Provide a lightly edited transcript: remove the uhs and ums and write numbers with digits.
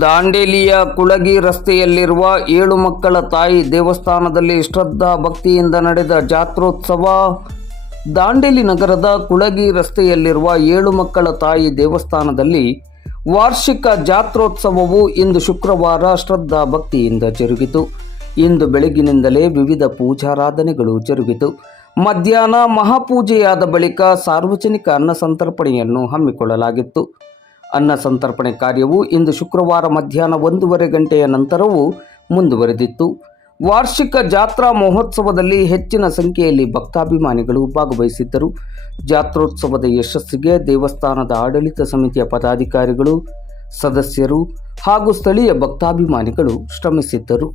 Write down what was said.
ದಾಂಡೇಲಿಯ ಕುಳಗಿ ರಸ್ತೆಯಲ್ಲಿರುವ ಏಳು ಮಕ್ಕಳ ತಾಯಿ ದೇವಸ್ಥಾನದಲ್ಲಿ ಶ್ರದ್ಧಾ ಭಕ್ತಿಯಿಂದ ನಡೆದ ಜಾತ್ರೋತ್ಸವ. ದಾಂಡೇಲಿ ನಗರದ ಕುಳಗಿ ರಸ್ತೆಯಲ್ಲಿರುವ ಏಳು ಮಕ್ಕಳ ತಾಯಿ ದೇವಸ್ಥಾನದಲ್ಲಿ ವಾರ್ಷಿಕ ಜಾತ್ರೋತ್ಸವವು ಇಂದು ಶುಕ್ರವಾರ ಶ್ರದ್ಧಾ ಭಕ್ತಿಯಿಂದ ಜರುಗಿತು. ಇಂದು ಬೆಳಗಿನಿಂದಲೇ ವಿವಿಧ ಪೂಜಾರಾಧನೆಗಳು ಜರುಗಿತು. ಮಧ್ಯಾಹ್ನ ಮಹಾಪೂಜೆಯಾದ ಬಳಿಕ ಸಾರ್ವಜನಿಕ ಅನ್ನ ಸಂತರ್ಪಣೆಯನ್ನು ಹಮ್ಮಿಕೊಳ್ಳಲಾಗಿತ್ತು. ಅನ್ನ ಸಂತರ್ಪಣೆ ಕಾರ್ಯವು ಇಂದು ಶುಕ್ರವಾರ ಮಧ್ಯಾಹ್ನ 1:30 ಗಂಟೆಯ ನಂತರವೂ ಮುಂದುವರೆದಿತ್ತು. ವಾರ್ಷಿಕ ಜಾತ್ರಾ ಮಹೋತ್ಸವದಲ್ಲಿ ಹೆಚ್ಚಿನ ಸಂಖ್ಯೆಯಲ್ಲಿ ಭಕ್ತಾಭಿಮಾನಿಗಳು ಭಾಗವಹಿಸಿದ್ದರು. ಜಾತ್ರೋತ್ಸವದ ಯಶಸ್ಸಿಗೆ ದೇವಸ್ಥಾನದ ಆಡಳಿತ ಸಮಿತಿಯ ಪದಾಧಿಕಾರಿಗಳು, ಸದಸ್ಯರು ಹಾಗೂ ಸ್ಥಳೀಯ ಭಕ್ತಾಭಿಮಾನಿಗಳು ಶ್ರಮಿಸಿದ್ದರು.